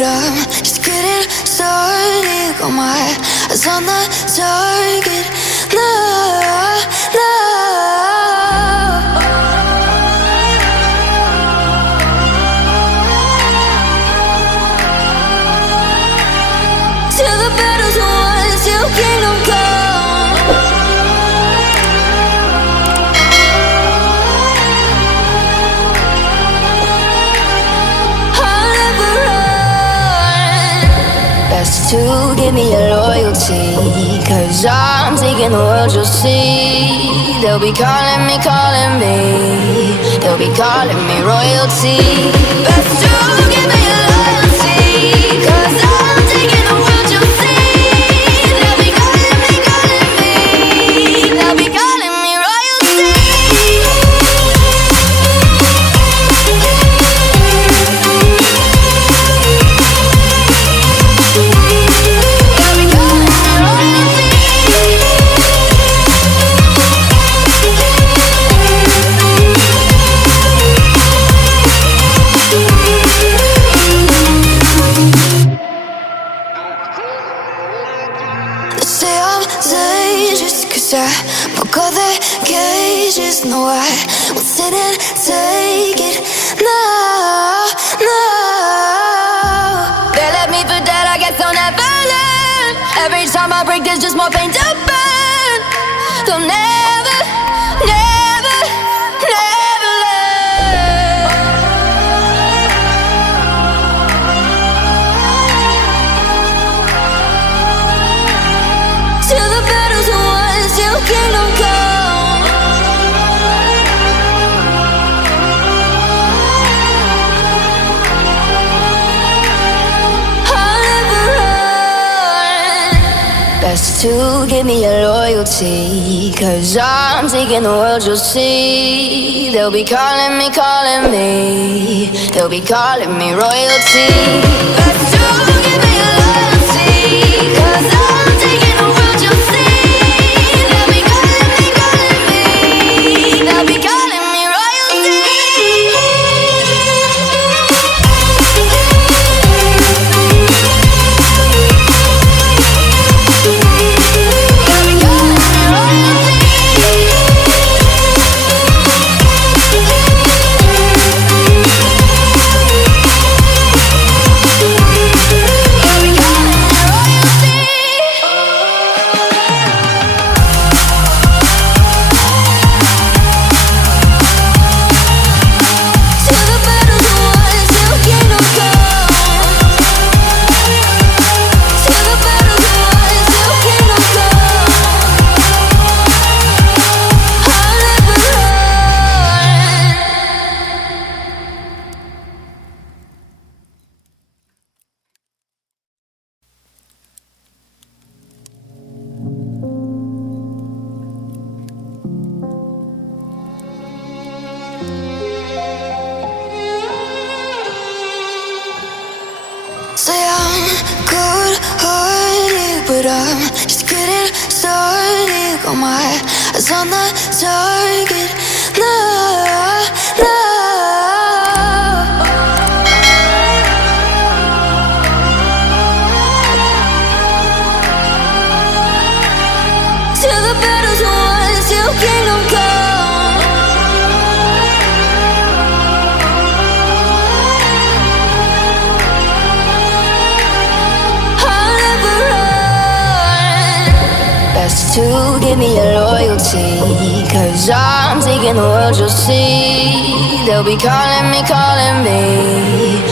but I'm just getting started. Got my eyes on the target. No, no. Till the battle's won, till kingdom come. I'll never run. Best to give me your loyalty, 'cause I'm taking the world, you'll see. They'll be calling me, calling me. They'll be calling me royalty. Best to give me your loyalty, 'cause I'm taking the world, you'll see. They'll be calling me, calling me. They'll be calling me royalty. They'll be calling me royalty. They say I'm dangerous 'cause I broke all their cages. No, I won't sit and take it. No, no. They left me for dead, I guess I'll never learn. Every time I break, there's just more pain to burn. They'll never, never, never learn. Till the battle's won, till kingdom come. I'll never run. Best to give me your loyalty, 'cause I'm taking the world, you'll see. They'll be calling me, calling me. They'll be calling me royalty. Best to give me your loyalty, 'cause I'm taking the world, you'll see. They'll be calling me, calling me. They'll be calling me royalty. They'll be calling me royalty. They'll be calling me royalty. Till the battle's won, till kingdom come. Till the battle's won, till kingdom come. I'll never run. Say I'm good-hearted, but I'm just getting started. Got my eyes on the target. No, no. Till the battle's won, till kingdom come. I'll never run. Best to give me your loyalty, 'cause I'm taking the world, you'll see. They'll be calling me, calling me.